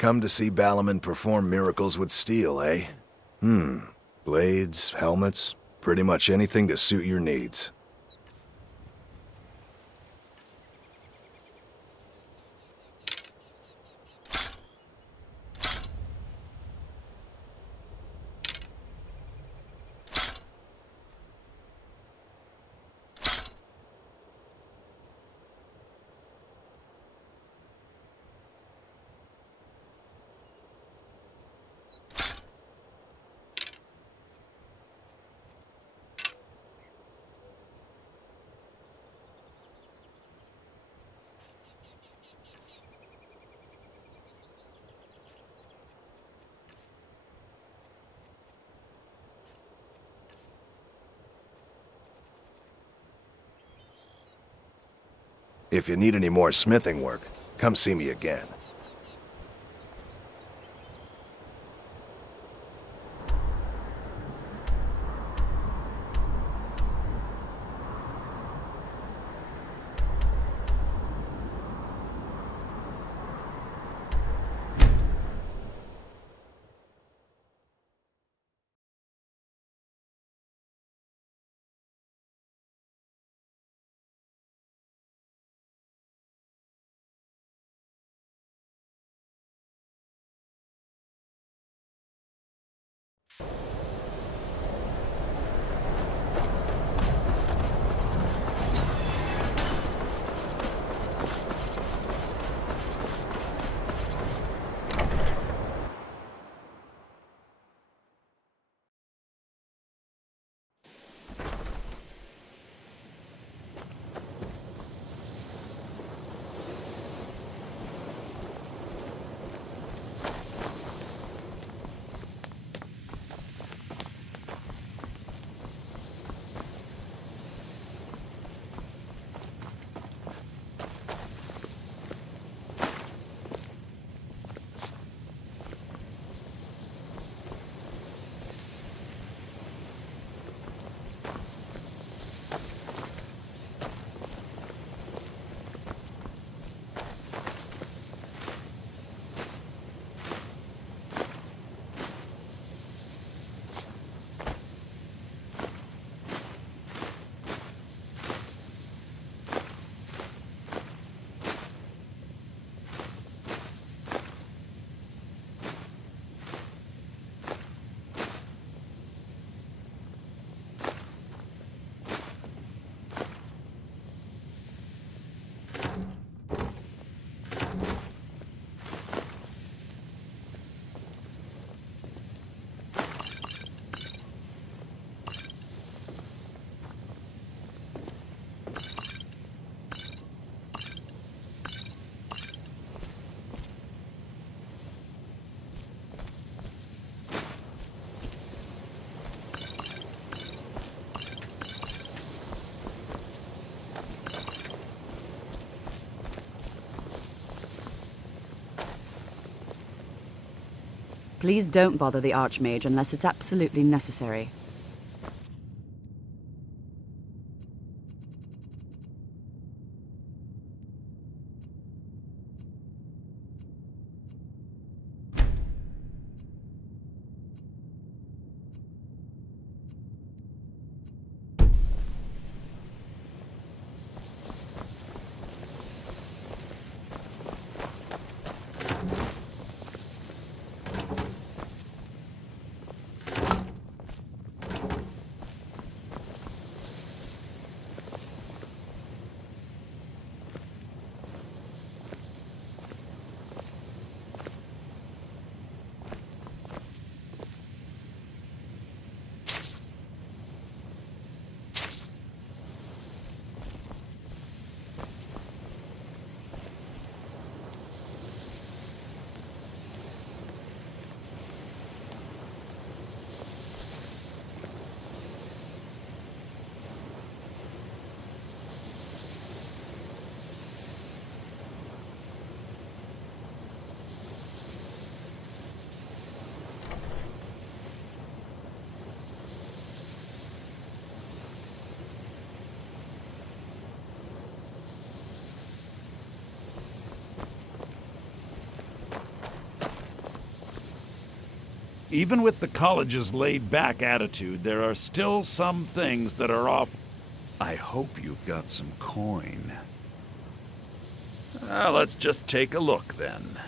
Come to see Balliman perform miracles with steel, eh? Blades, helmets, pretty much anything to suit your needs. If you need any more smithing work, come see me again. Please don't bother the Archmage unless it's absolutely necessary. Even with the college's laid-back attitude, there are still some things that are off. I hope you've got some coin. Let's just take a look, then.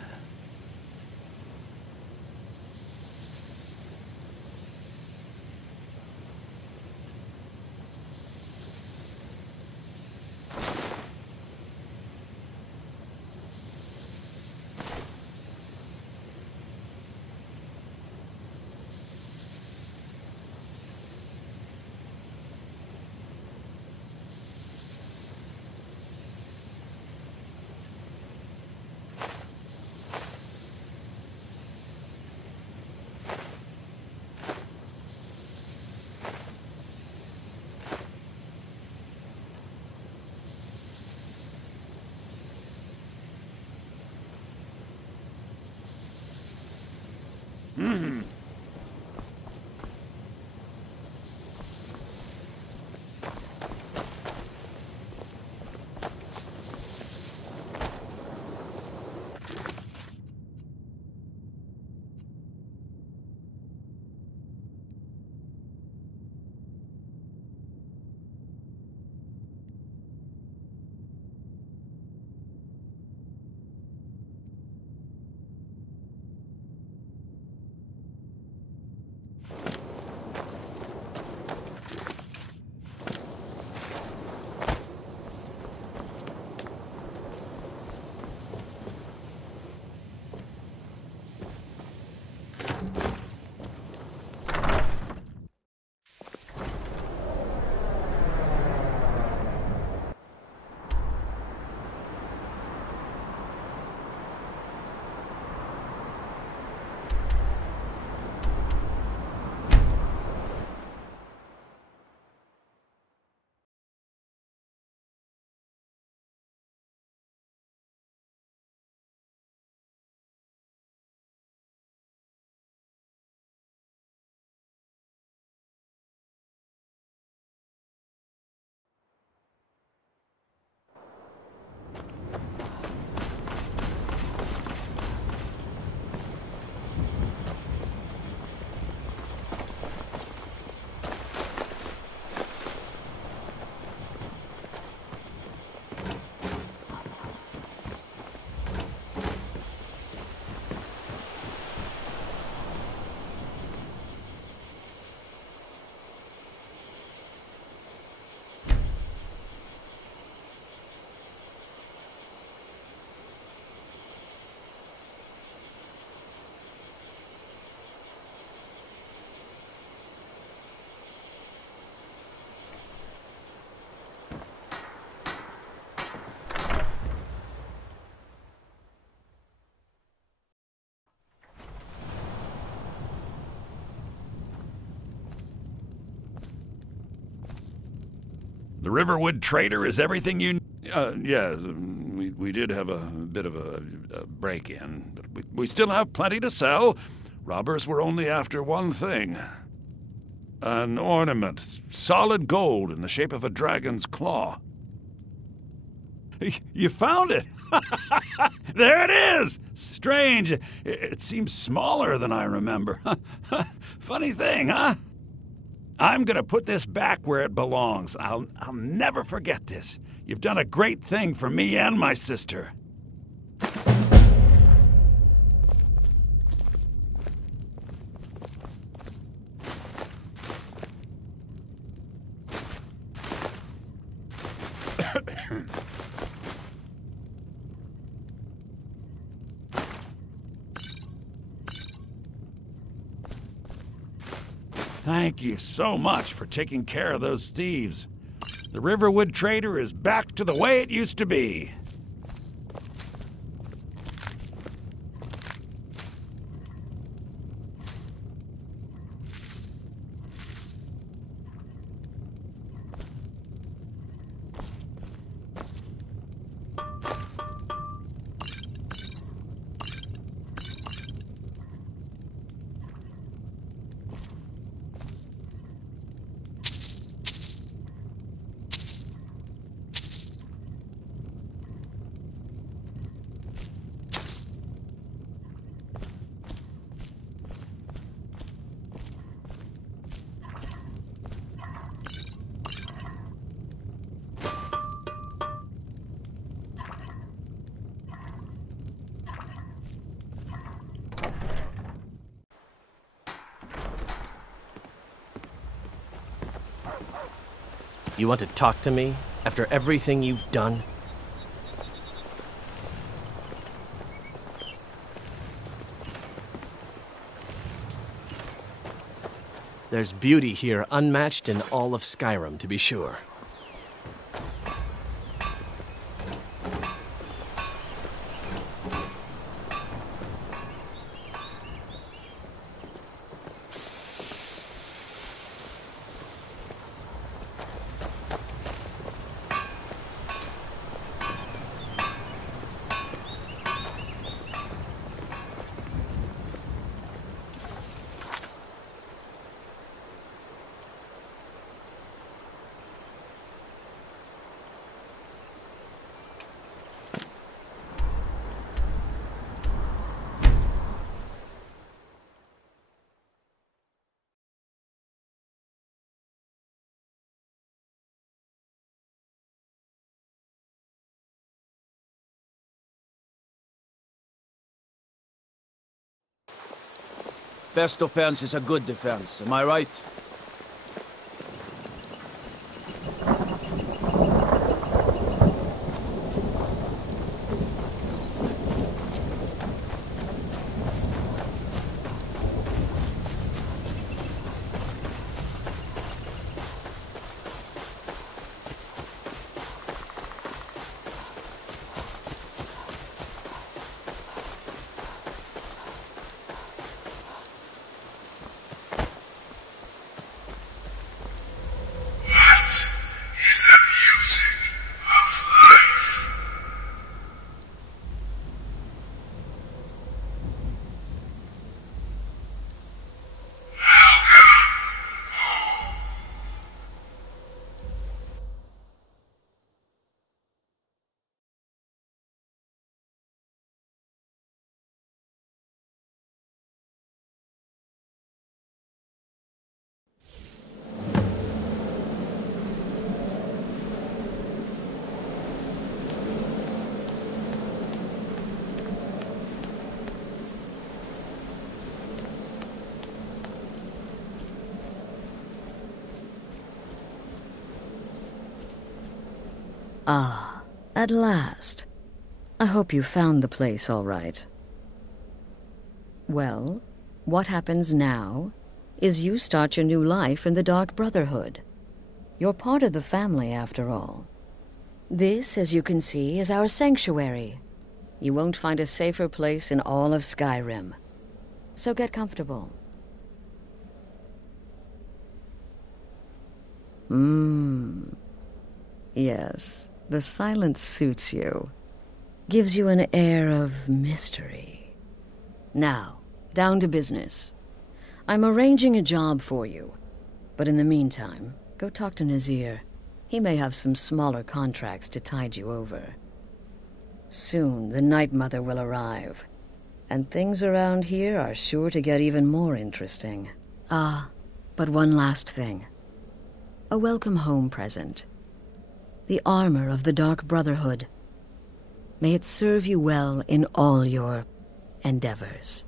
The Riverwood Trader is everything you... yeah, we did have a bit of a break-in, but we still have plenty to sell. Robbers were only after one thing. An ornament, solid gold in the shape of a dragon's claw. You found it! There it is! Strange. It seems smaller than I remember. Funny thing, huh? I'm gonna put this back where it belongs. I'll never forget this. You've done a great thing for me and my sister. Thank you so much for taking care of those thieves. The Riverwood Trader is back to the way it used to be. You want to talk to me after everything you've done? There's beauty here unmatched in all of Skyrim, to be sure. Best defense is a good defense, am I right? Ah, at last. I hope you found the place all right. Well, what happens now is you start your new life in the Dark Brotherhood. You're part of the family, after all. This, as you can see, is our sanctuary. You won't find a safer place in all of Skyrim. So get comfortable. Yes, the silence suits you. Gives you an air of mystery. Now, down to business. I'm arranging a job for you. But in the meantime, go talk to Nazir. He may have some smaller contracts to tide you over. Soon, the Night Mother will arrive. And things around here are sure to get even more interesting. Ah, but one last thing. A welcome home present. The armor of the Dark Brotherhood. May it serve you well in all your endeavors.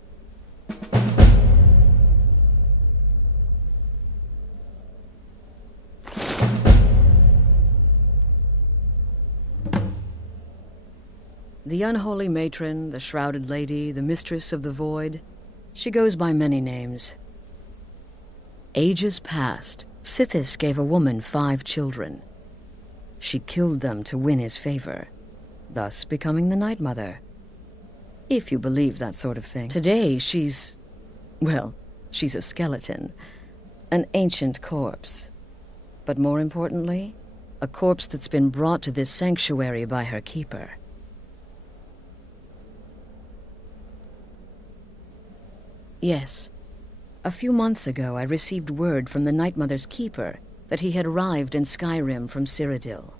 The unholy matron, the shrouded lady, the mistress of the void, she goes by many names. Ages past, Sithis gave a woman 5 children. She killed them to win his favor, thus becoming the Night Mother. If you believe that sort of thing. Today, she's a skeleton. An ancient corpse. But more importantly, a corpse that's been brought to this sanctuary by her keeper. Yes. A few months ago, I received word from the Night Mother's keeper that he had arrived in Skyrim from Cyrodiil.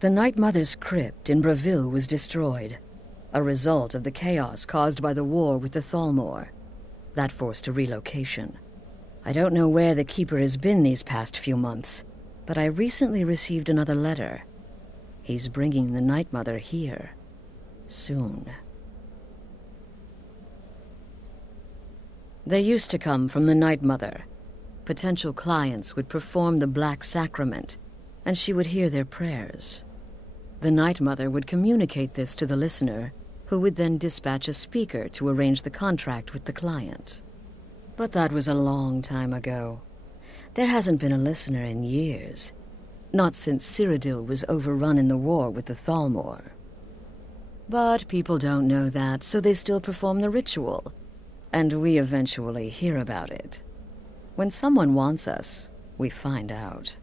The Night Mother's crypt in Bravil was destroyed, a result of the chaos caused by the war with the Thalmor. That forced a relocation. I don't know where the keeper has been these past few months, but I recently received another letter. He's bringing the Night Mother here. Soon. They used to come from the Night Mother. Potential clients would perform the Black Sacrament, and she would hear their prayers. The Night Mother would communicate this to the listener, who would then dispatch a speaker to arrange the contract with the client. But that was a long time ago. There hasn't been a listener in years. Not since Cyrodiil was overrun in the war with the Thalmor. But people don't know that, so they still perform the ritual. And we eventually hear about it. When someone wants us, we find out.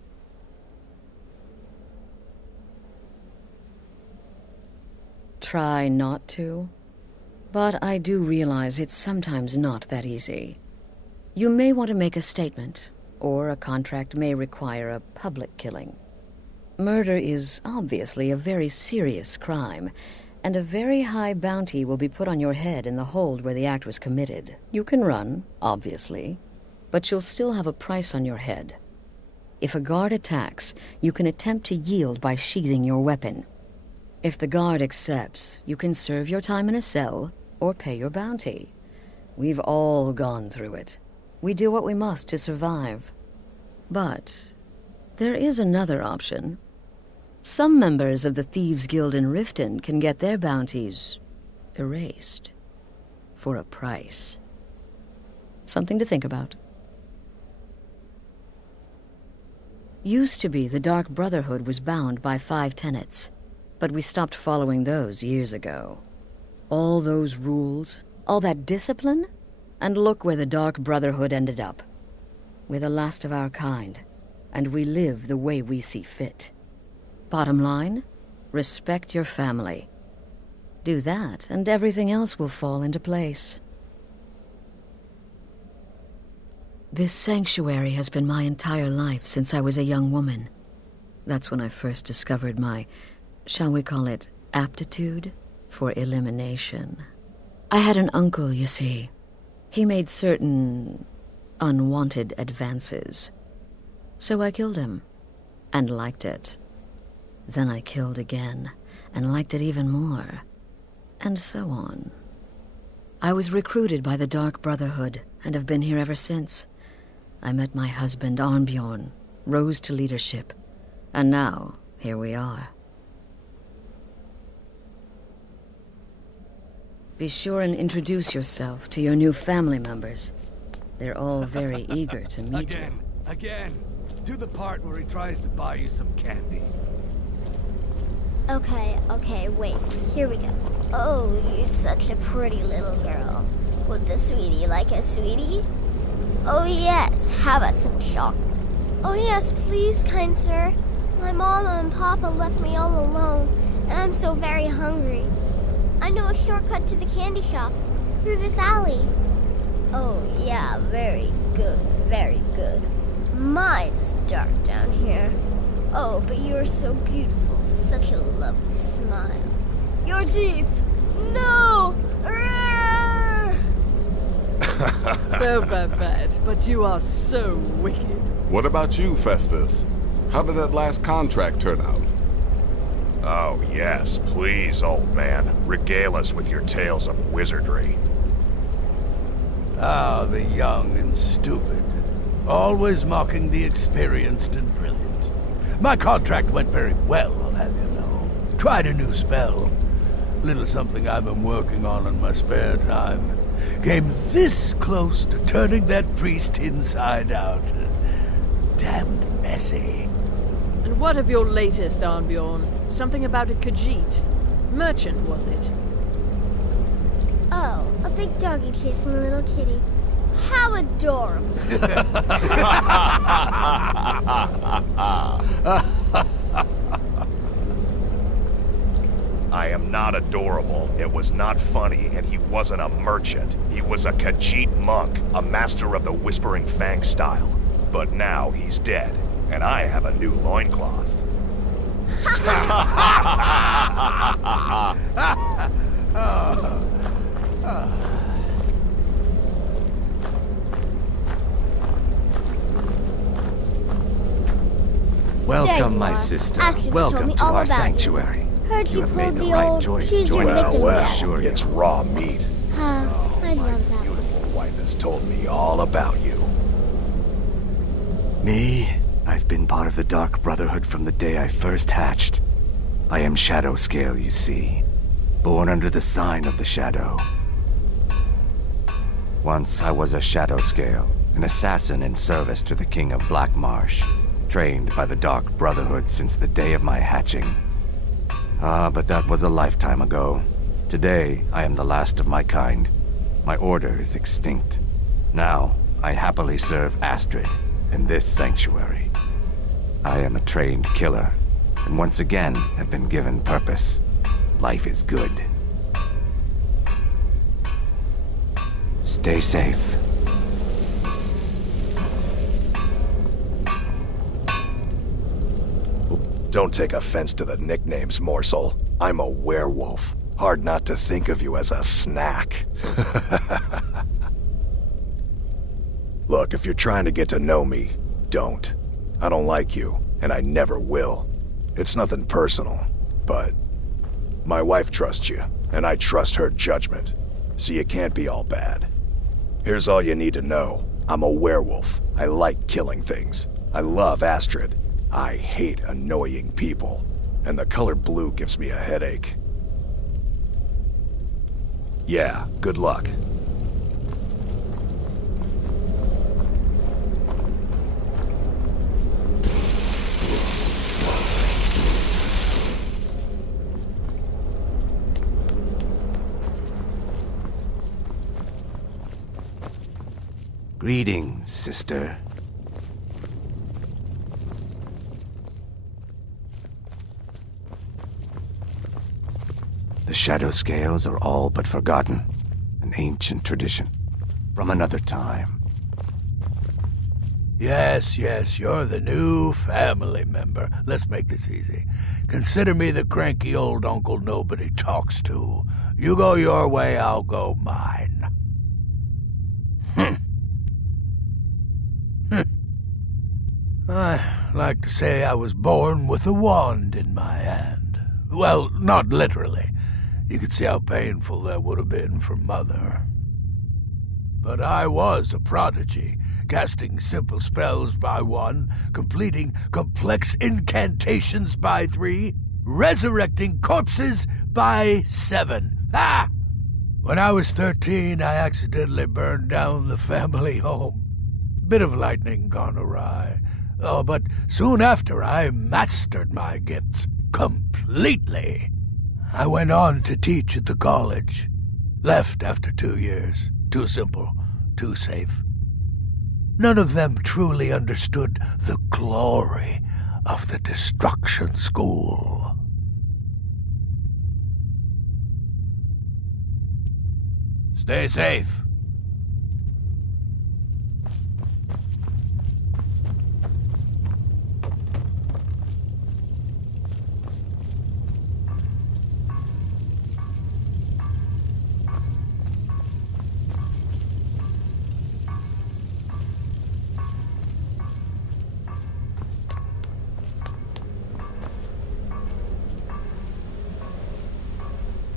Try not to. But I do realize it's sometimes not that easy. You may want to make a statement, or a contract may require a public killing. Murder is obviously a very serious crime, and a very high bounty will be put on your head in the hold where the act was committed. You can run, obviously, but you'll still have a price on your head. If a guard attacks, you can attempt to yield by sheathing your weapon. If the guard accepts, you can serve your time in a cell or pay your bounty. We've all gone through it. We do what we must to survive. But there is another option. Some members of the Thieves' Guild in Riften can get their bounties erased for a price. Something to think about. Used to be the Dark Brotherhood was bound by 5 tenets, but we stopped following those years ago. All those rules, all that discipline, and look where the Dark Brotherhood ended up. We're the last of our kind, and we live the way we see fit. Bottom line, respect your family. Do that, and everything else will fall into place. This sanctuary has been my entire life since I was a young woman. That's when I first discovered my, shall we call it, aptitude for elimination. I had an uncle, you see. He made certain unwanted advances. So I killed him, and liked it. Then I killed again, and liked it even more, and so on. I was recruited by the Dark Brotherhood, and have been here ever since. I met my husband, Arnbjorn, rose to leadership, and now, here we are. Be sure and introduce yourself to your new family members. They're all very eager to meet you. Again. Do the part where he tries to buy you some candy. Okay, wait. Here we go. Oh, you're such a pretty little girl. Would the sweetie like a sweetie? Oh yes, how about some chocolate? Oh yes, please, kind sir. My mama and papa left me all alone, and I'm so very hungry. I know a shortcut to the candy shop, through this alley. Oh yeah, very good, very good. Mine's dark down here. Oh, but you're so beautiful, such a lovely smile. Your teeth! No! So bad, but you are so wicked. What about you, Festus? How did that last contract turn out? Oh, yes, please, old man. Regale us with your tales of wizardry. Ah, the young and stupid. Always mocking the experienced and brilliant. My contract went very well, I'll have you know. Tried a new spell. Little something I've been working on in my spare time. Came this close to turning that priest inside out. Damned messy. And what of your latest, Arnbjorn? Something about a Khajiit. Merchant, was it? Oh, a big doggy chasing a little kitty. How adorable. I am not adorable. It was not funny, and he wasn't a merchant. He was a Khajiit monk, a master of the Whispering Fang style. But now he's dead, and I have a new loincloth. Welcome, my sister. Welcome to our sanctuary. Heard You you have made pulled the the right old choice choose your joining victim Well, death. sure, it's raw meat. I love that. Beautiful wife has told me all about you. Me? I've been part of the Dark Brotherhood from the day I first hatched. I am Shadow Scale, you see. Born under the sign of the Shadow. Once I was a Shadow Scale, an assassin in service to the King of Black Marsh, trained by the Dark Brotherhood since the day of my hatching. But that was a lifetime ago. Today, I am the last of my kind. My order is extinct. Now, I happily serve Astrid in this sanctuary. I am a trained killer, and once again have been given purpose. Life is good. Stay safe. Don't take offense to the nicknames, Morsel. I'm a werewolf. Hard not to think of you as a snack. Look, if you're trying to get to know me, don't. I don't like you, and I never will. It's nothing personal, but my wife trusts you, and I trust her judgment, so you can't be all bad. Here's all you need to know. I'm a werewolf. I like killing things. I love Astrid. I hate annoying people, and the color blue gives me a headache. Yeah, good luck. Greetings, sister. The Shadow Scales are all but forgotten. An ancient tradition from another time. Yes, you're the new family member. Let's make this easy. Consider me the cranky old uncle nobody talks to. You go your way, I'll go mine. I like to say I was born with a wand in my hand. Well, not literally. You could see how painful that would have been for Mother. But I was a prodigy, casting simple spells by 1, completing complex incantations by 3, resurrecting corpses by 7. Ah! When I was 13, I accidentally burned down the family home. Bit of lightning gone awry. Oh, but soon after I mastered my gifts completely. I went on to teach at the college. Left after 2 years. Too simple, too safe. None of them truly understood the glory of the Destruction School. Stay safe.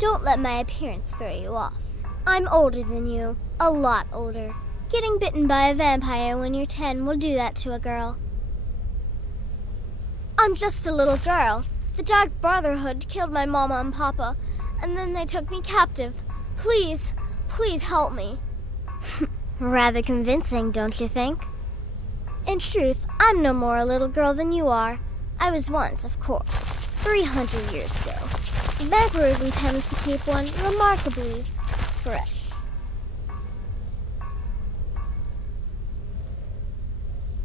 Don't let my appearance throw you off. I'm older than you. A lot older. Getting bitten by a vampire when you're 10 will do that to a girl. I'm just a little girl. The Dark Brotherhood killed my mama and papa, and then they took me captive. Please help me. Rather convincing, don't you think? In truth, I'm no more a little girl than you are. I was once, of course, 300 years ago. Vampirism tends to keep one remarkably fresh.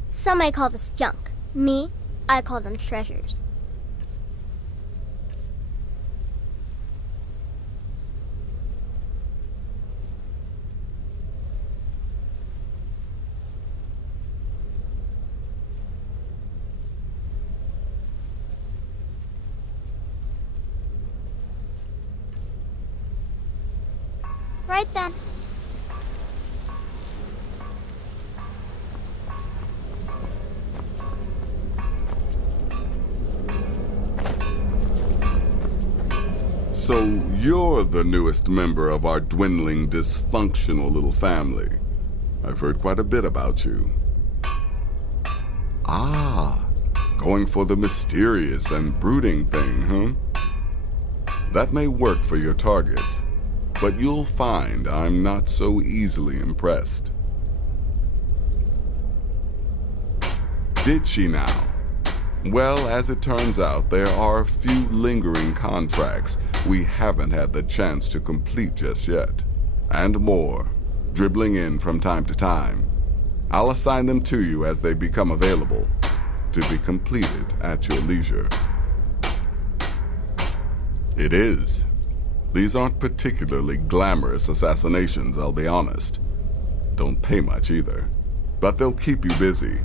Some may call this junk. Me, I call them treasures. Right then. So you're the newest member of our dwindling, dysfunctional little family. I've heard quite a bit about you. Ah, Going for the mysterious and brooding thing, huh? That may work for your targets, but you'll find I'm not so easily impressed. Did she now? Well, as it turns out, there are a few lingering contracts we haven't had the chance to complete just yet. And more, dribbling in from time to time. I'll assign them to you as they become available, to be completed at your leisure. It is. These aren't particularly glamorous assassinations, I'll be honest. Don't pay much either. But they'll keep you busy.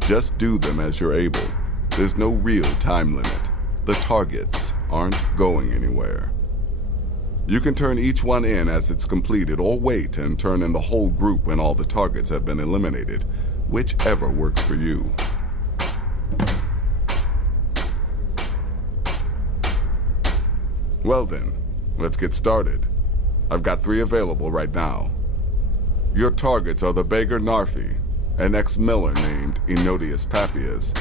Just do them as you're able. There's no real time limit. The targets aren't going anywhere. You can turn each one in as it's completed, or wait and turn in the whole group when all the targets have been eliminated, whichever works for you. Well then, let's get started. I've got 3 available right now. Your targets are the beggar Narfi, an ex-miller named Enodius Papias,